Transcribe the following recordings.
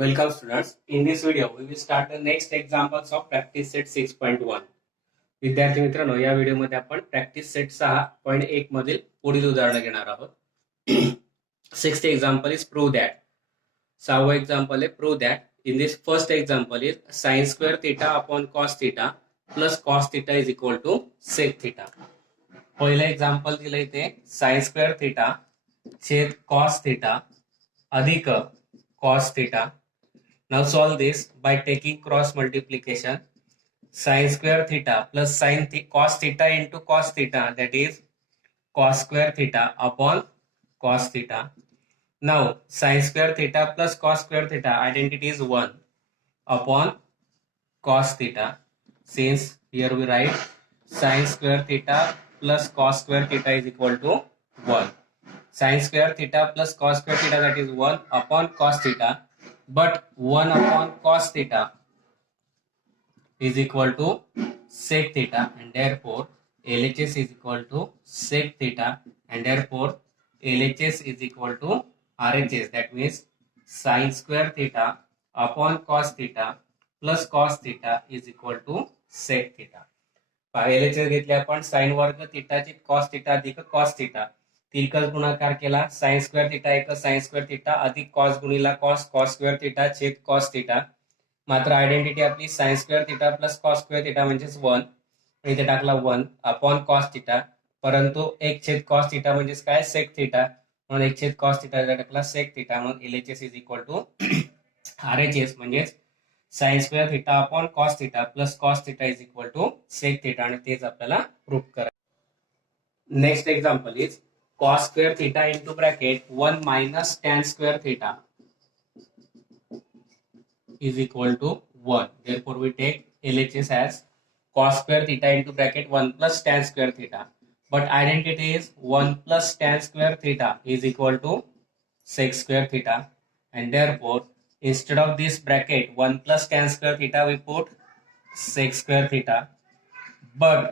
Welcome students. In this video, we will start the next examples of practice set 6.1. विद्यार्थी मित्रांनो, या व्हिडिओमध्ये आपण प्रॅक्टिस सेट 6.1 मधील पुढील उदाहरण घेणार आहोत. Sixth example is prove that. सहावं एक्झाम्पल आहे prove that. In this first example is sin square theta upon cos theta plus cos theta is equal to sec theta. पहिलं एक्झाम्पल दिलं इथे sin square theta छेद cos theta अधिक cos theta. Now solve this by taking cross multiplication. Sin square theta plus cos theta into cos theta, that is cos square theta upon cos theta. Now sin square theta plus cos square theta identity is 1 upon cos theta. Since here we write sin square theta plus cos square theta is equal to 1. Sin square theta plus cos square theta, that is 1 upon cos theta. But 1 upon cos theta is equal to sec theta, and therefore LHS is equal to sec theta, and therefore LHS is equal to RHS. That means sin square theta upon cos theta plus cos theta is equal to sec theta. LHS घेतले आपण sin वर्ग theta ची cos theta अधिक cos theta. तिरकस गुणाकार केला sine square theta एक sine square theta अधिक कॉस गुणिला कॉस कॉस स्क्वेअर थिटा छेद कॉस थिटा. मात्र आयडेंटिटी आपली sine square theta plus cos square theta म्हणजेच 1. इथे टाकला 1 अपॉन कॉस थिटा, परंतु एक छेद कॉस थिटा म्हणजेच काय सेक थिटा, म्हणून एक छेद कॉस थिटा टाकला सेक थिटा. म्हणून LHS is equal to RHS म्हणजेच sine square theta upon cos theta plus cos theta is equal to sec theta, आणि तेच आपल्याला प्रूव्ह करायचं. Next example is cos square theta into bracket 1 minus tan square theta is equal to 1. Therefore we take LHS as cos square theta into bracket 1 plus tan square theta. But identity is 1 plus tan square theta is equal to sec square theta, and therefore instead of this bracket 1 plus tan square theta we put sec square theta. But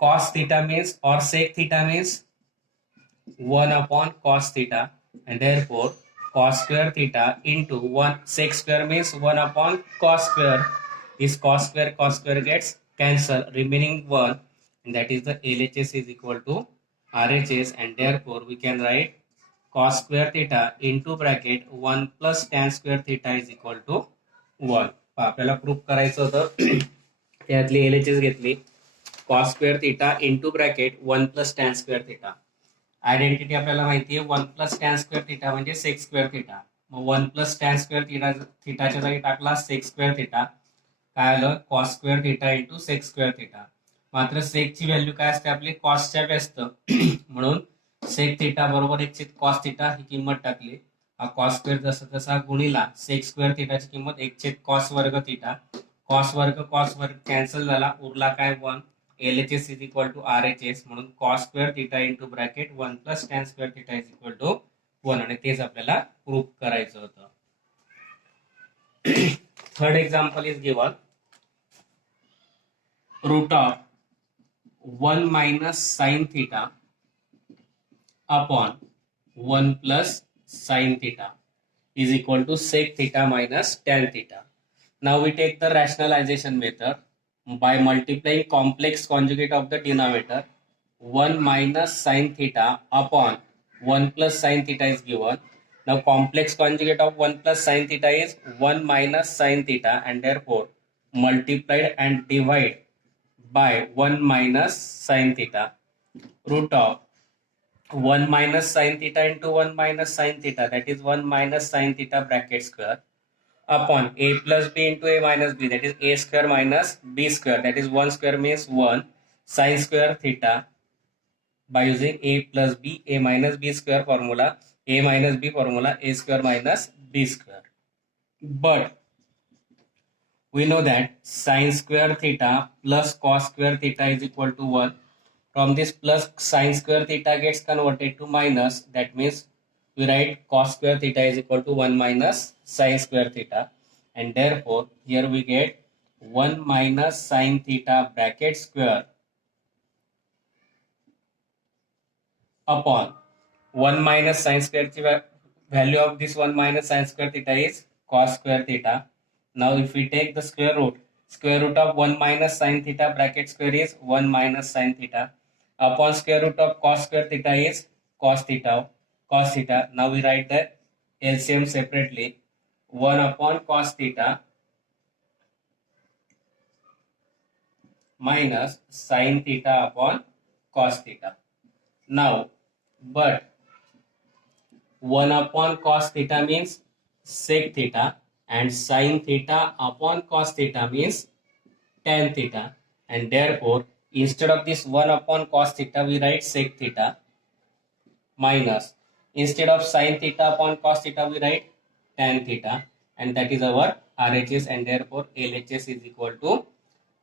cos theta means or sec theta means 1 upon cos theta, and therefore cos square theta into 1 sec square means 1 upon cos square. This cos square gets cancelled, remaining 1, and that is the LHS is equal to RHS, and therefore we can write cos square theta into bracket 1 plus tan square theta is equal to 1. आपल्याला proof करायचं होतं त्यातली LHS घेतली cos square theta into bracket 1 plus tan square theta. Identity आपल्याला माहिती आहे 1 plus tan square theta म्हणजे sec square theta. मग 1 प्लस टॅन स्क्वेअर थिटाच्या जागी टाकला सेक स्क्वेअर थिटा, काय आलं cos square theta into sec square theta. मात्र सेकची व्हॅल्यू काय असते आपली कॉसच्या व्यस्त, म्हणून सेक थिटा बरोबर एक छेद कॉस थिटा ही किंमत टाकली. हा कॉस स्क्वेअर जसा तसा गुणिला सेक स्क्वेअर थिटाची किंमत एक छेद कॉस वर्ग थिटा. कॉस वर्ग कॅन्सल झाला, उरला काय 1. LHS is equal to RHS, म्हणून cos square theta into bracket 1 plus tan square theta is equal to 1, आणि तेच आपल्याला प्रूफ करायचं होतं. Third example is given root of 1 minus sin theta upon 1 plus sin theta is equal to sec theta minus tan theta. Now we take the rationalization method. By multiplying complex conjugate of the denominator, 1 minus sin theta upon 1 plus sin theta is given. Now complex conjugate of 1 plus sin theta is 1 minus sin theta, and therefore multiplied and divide by 1 minus sin theta. Root of 1 minus sin theta into 1 minus sin theta, that is 1 minus sin theta bracket square, upon a plus b into a minus b, that is a square minus b square, that is 1 square means 1 sin square theta by using a plus b, a minus b square formula, a minus b formula, a square minus b square. But we know that sin square theta plus cos square theta is equal to 1. From this plus sin square theta gets converted to minus, that means we write cos square theta is equal to 1 minus sin square theta, and therefore here we get 1 minus sin theta bracket square upon 1 minus sin square value of this 1 minus sin square theta is cos square theta. Now if we take the square root of 1 minus sin theta bracket square is 1 minus sin theta upon square root of cos square theta is cos theta. Now we write the LCM separately. 1 upon cos theta minus sin theta upon cos theta. Now, but 1 upon cos theta means sec theta and sin theta upon cos theta means tan theta, and therefore instead of this 1 upon cos theta we write sec theta minus instead of sin theta upon cos theta we write tan theta, and that is our RHS, and therefore LHS is equal to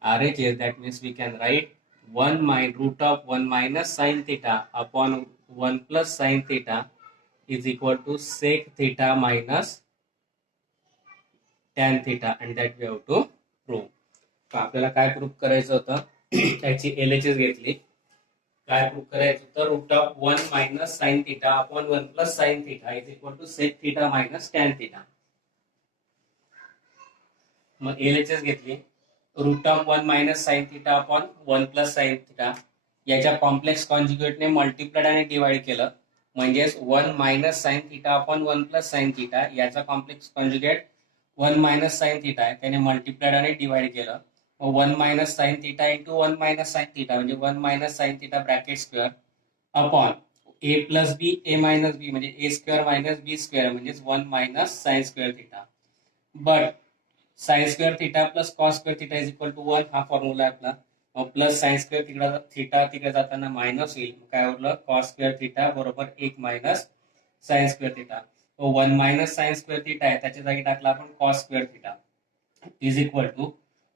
RHS. That means we can write 1 root of 1 minus sin theta upon 1 plus sin theta is equal to sec theta minus tan theta, and that we have to prove. तर आपल्याला काय proof करायचं होतं, त्याची LHS घेतली. काय proof करायचं होतं, root of 1 minus sine theta upon 1 plus sine theta is equal to sec theta minus tan theta. मग LHS घेतली, root of 1 minus sine theta upon 1 plus sine theta याच्या कॉम्प्लेक्स कॉन्जुगेटने मल्टिप्लाइड आणि divide केलं, म्हणजेच 1 minus sine theta upon 1 plus sine theta याचा complex conjugate 1 minus sine theta आहे, त्याने मल्टिप्लाइड आणि डिवाइड केलं. 1 minus sine theta into 1 minus sine theta म्हणजे 1 minus sine theta bracket square upon A plus B A minus B म्हणजे A square minus B square म्हणजे 1 minus sine square theta. But sine square theta plus cos square theta is equal to 1 हा formula आहे आपला. Plus sine square theta तिकडे जाताना minus होईल, काय उरलं कॉस स्क्वेअर थीटा बरोबर 1 minus sine square theta. 1 minus sine square theta आहे त्याच्या जागी टाकला आपण cos square theta is equal to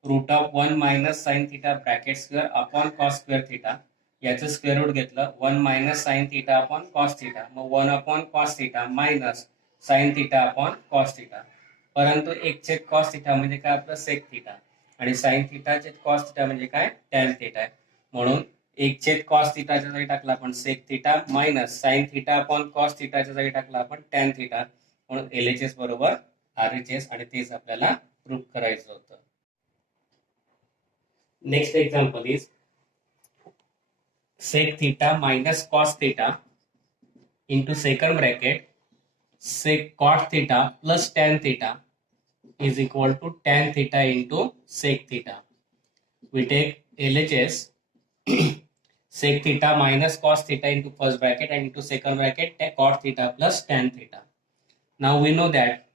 root of 1 minus sine theta bracket square upon cos square theta याचं स्क्वेअर रूट घेतलं 1 minus sine theta upon cos theta, मग 1 upon cos theta minus sine theta upon cos theta. परंतु 1 छेद cos theta म्हणजे काय आपलं sec theta आणि sine theta छेद कॉस थीटा म्हणजे काय टॅन थीटा आहे. म्हणून 1 छेद कॉस थीटाच्या जागी टाकला आपण sec theta minus sine theta upon cos थीटाच्या जागी टाकला आपण टॅन थीटा. म्हणून LHS बरोबर RHS, आणि तेच आपल्याला प्रूफ करायचं होतं. Next example is sec theta minus cos theta into second bracket sec cot theta plus tan theta is equal to tan theta into sec theta. We take LHS sec theta minus cos theta into first bracket and into second bracket cot theta plus tan theta. Now we know that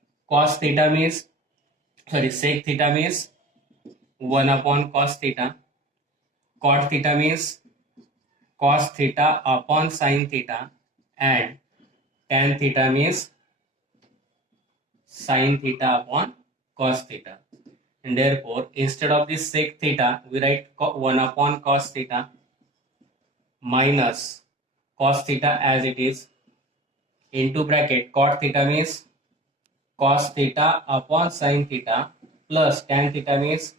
sec theta means 1 upon cos theta, cot theta means cos theta upon sin theta, and tan theta means sin theta upon cos theta. And therefore instead of this sec theta we write 1 upon cos theta minus cos theta as it is into bracket cot theta means cos theta upon sin theta plus tan theta means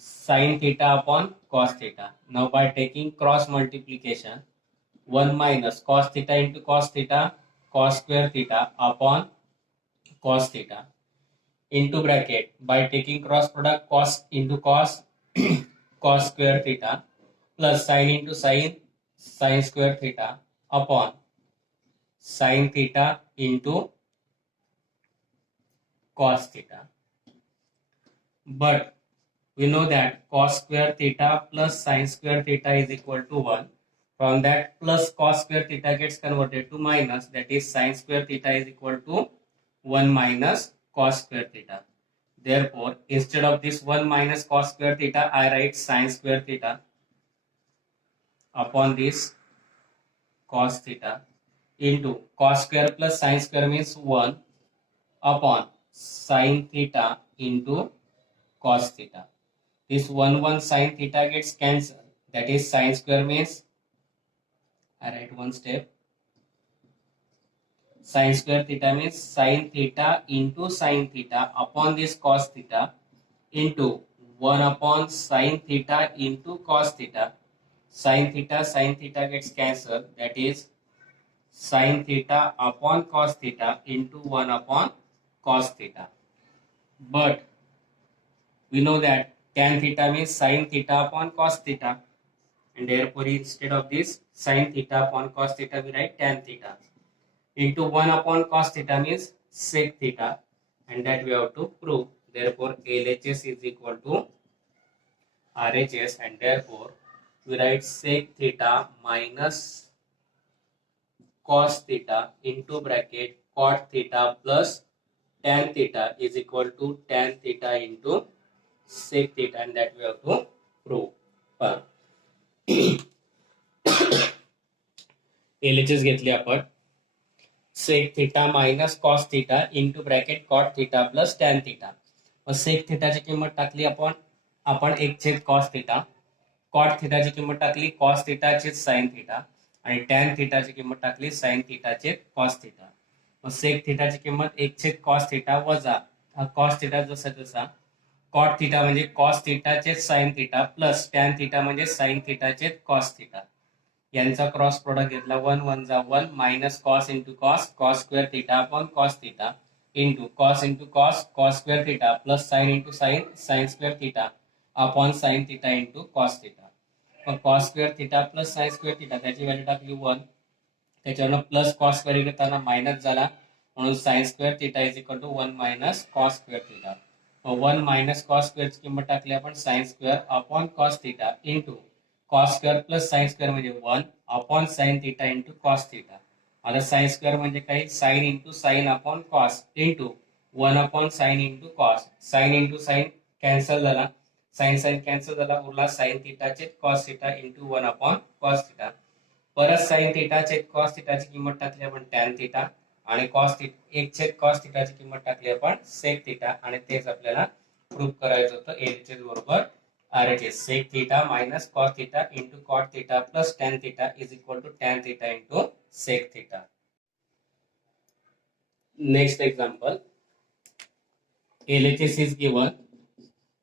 sin theta upon cos theta. Now by taking cross multiplication 1 minus cos theta into cos theta cos square theta upon cos theta into bracket by taking cross product cos into cos cos square theta plus sin into sin square theta upon sin theta into cos theta. But we know that cos square theta plus sin square theta is equal to 1. From that plus cos square theta gets converted to minus, that is sin square theta is equal to 1 minus cos square theta. Therefore instead of this 1 minus cos square theta I write sin square theta upon this cos theta into cos square plus sin square means 1 upon sin theta into cos theta. This 1 sin theta gets cancelled, that is sin square means I write one step, sin square theta means sin theta into sin theta upon this cos theta into 1 upon sin theta into cos theta. Sin theta gets cancelled, that is sin theta upon cos theta into 1 upon cos theta. but we know that tan theta means sin theta upon cos theta, and therefore instead of this sin theta upon cos theta we write tan theta into 1 upon cos theta means sec theta, and that we have to prove. Therefore LHS is equal to RHS, and therefore we write sec theta minus cos theta into bracket cot theta plus tan theta is equal to tan theta into sec theta, and that we have to prove. LHS घेतली आपण sec theta minus cos theta into bracket cot theta plus tan theta. मग sec theta ची किंमत टाकली आपण 1 cos theta, cot theta ची किंमत टाकली cos theta sin theta, आणि tan theta ची किंमत टाकली sin theta cos theta. मग sec theta ची किंमत 1 cos theta वजा cos theta जसा जसा cot theta म्हणजे cos theta sin theta plus tan theta म्हणजे sin theta cos theta. यांचा क्रॉस प्रोडक्ट घेतला 1 1 जा 1 minus cos into cos cos square theta upon cos theta into cos cos square theta plus sine into sine sine square theta upon sine theta into cos theta. मग cos square theta plus sine square theta त्याची value टाकली 1, त्याच्यावरनं plus cos square घेताना minus झाला म्हणून sine square theta is equal to 1 minus cos square theta. 1 minus cos स्क्वेअरची किंमत टाकली आपण sine square upon cos theta into cos square plus sine square म्हणजे 1 upon sine theta into cos theta. आता sine square म्हणजे काही sine into sine upon cos into 1 upon sine into cos. Sine into sine cancel झाला, sine sine cancel झाला, उरला sine थिटाचे cos theta into 1 upon cos theta. परत sign थिटाचे cos थिटाची किंमत टाकली आपण टॅन थिटा, आणि कॉस थिटा 1 कॉस थिटाची किंमत टाकली आपण सेक थिटा, आणि तेच आपल्याला प्रूव्ह करायचं होतं. एलएचएस बरोबर RHS sec theta minus cos theta into cot theta plus tan theta is equal to tan theta into sec theta. Next example, LHS is given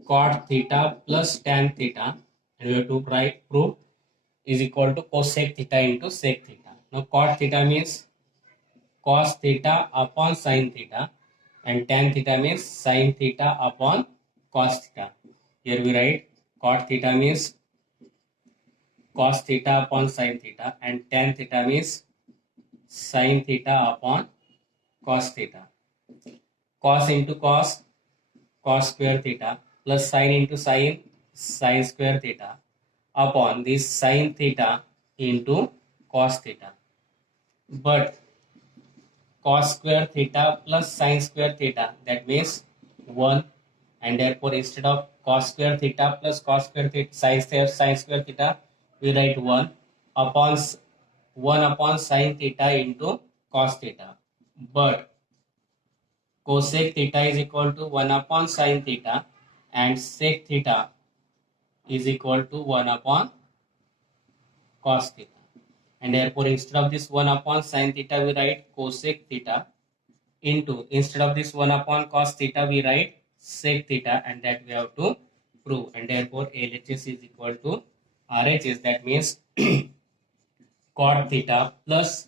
cot theta plus tan theta, and we have to prove is equal to cosec theta into sec theta. Now cot theta means cos theta upon sin theta, and tan theta means sin theta upon cos theta. Here we write cot theta means cos theta upon sin theta, and tan theta means sin theta upon cos theta. Cos into cos, cos square theta, plus sin into sin, sin square theta, upon this sin theta into cos theta. But cos square theta plus sin square theta, that means 1, and therefore instead of cos square theta plus cos square theta sin square theta we write 1 upon sin theta into cos theta. But cosec theta is equal to 1 upon sin theta, and sec theta is equal to 1 upon cos theta, and therefore instead of this 1 upon sin theta we write cosec theta into, instead of this 1 upon cos theta we write sec theta, and that we have to prove. And therefore LHS is equal to RHS, that means cot theta plus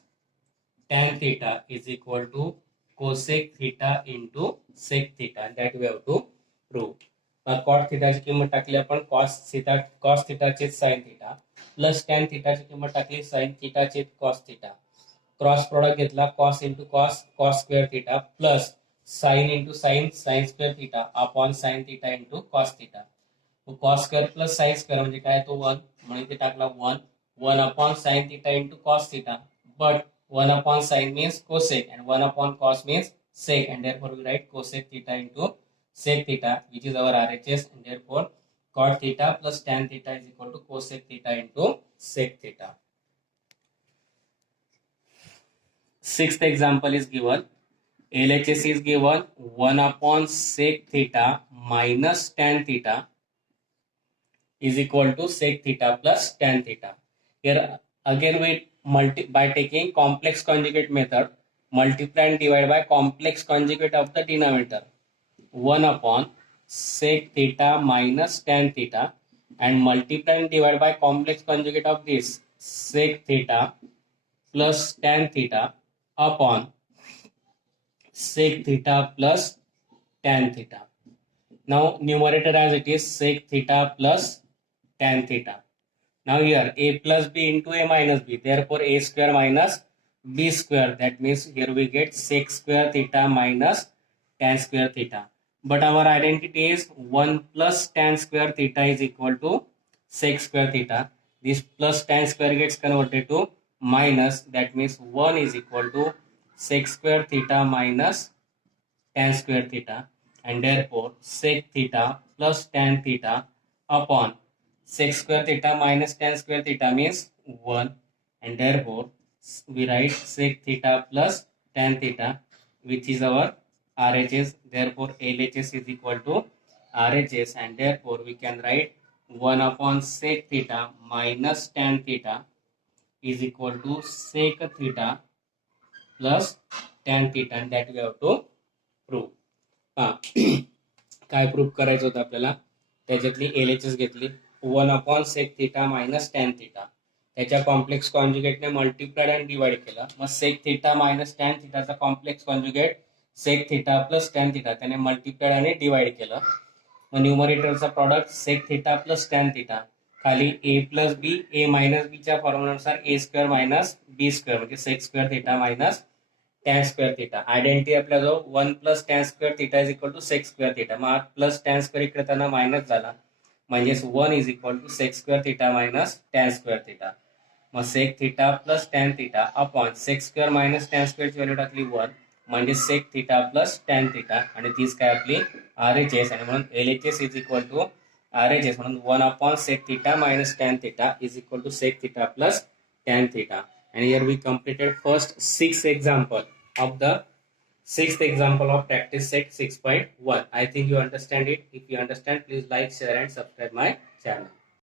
tan theta is equal to cosec theta into sec theta, and that we have to prove. Cot थिटाची किंमत टाकली आपण cos theta चे sine theta, plus tan थिटाची किंमत टाकली sine theta चे cos theta. Cross product घेतला cos into cos cos square theta plus sine into sine sine square theta upon sine theta into cos theta. Cos square plus sine square म्हणजे काय, तो 1 म्हणून ते टाकला 1 upon sine theta into cos theta. But 1 upon sin means cosec, and 1 upon cos means sec, and therefore we write cosec theta into sec theta, which is our RHS, and therefore cot theta plus tan theta is equal to cosec theta into sec theta. Sixth example is given. LHS is given 1 upon sec theta minus tan theta is equal to sec theta plus tan theta. Here again we by taking complex conjugate method, multiply and divide by complex conjugate of the denominator. 1 upon sec theta minus tan theta, and multiply and divide by complex conjugate of this sec theta plus tan theta upon sec theta plus tan theta. Now numerator as it is sec theta plus tan theta. Now here a plus b into a minus b, therefore a square minus b square, that means here we get sec square theta minus tan square theta. But our identity is 1 plus tan square theta is equal to sec square theta. This plus tan square gets converted to minus, that means 1 is equal to sec square theta minus tan square theta, and therefore sec theta plus tan theta upon sec square theta minus tan square theta means 1, and therefore we write sec theta plus tan theta, which is our RHS. Therefore LHS is equal to RHS, and therefore we can write 1 upon sec theta minus tan theta is equal to sec theta plus tan theta, and that we have to prove. हा काय proof करायचं होतं आपल्याला, त्याच्यातली LHS घेतली 1 upon sec theta minus tan theta, त्याच्या complex कॉन्जुगेटने multiplied आणि डिवाइड केलं. मग सेक थिटा मायनस टॅन थिटाचा complex conjugate sec theta plus tan theta, त्याने मल्टिप्लाइड आणि डिवाइड केलं. मग न्यूमरेटरचा product sec theta plus tan theta, खाली A plus B, A minus बीच्या फॉर्म्युलानुसार A square minus B square म्हणजे sec square theta minus tan square theta. Identity आपल्याजवळ 1 plus tan square theta is equal to sec square theta. मग plus tan square इकडे त्यांना minus झाला, म्हणजेच 1 is equal to sec square theta minus tan square theta. मग sec theta plus tan theta upon sec square minus tan square value टाकली 1, म्हणजे sec theta plus tan theta, आणि तीच काय आपली RHS, आणि म्हणून LHS is equal to RHS, म्हणून 1 upon sec theta minus tan theta is equal to sec theta plus tan theta. And here we completed first 6 example of the 6th example of practice set 6.1. I think you understand it. If you understand, please like, share and subscribe my channel.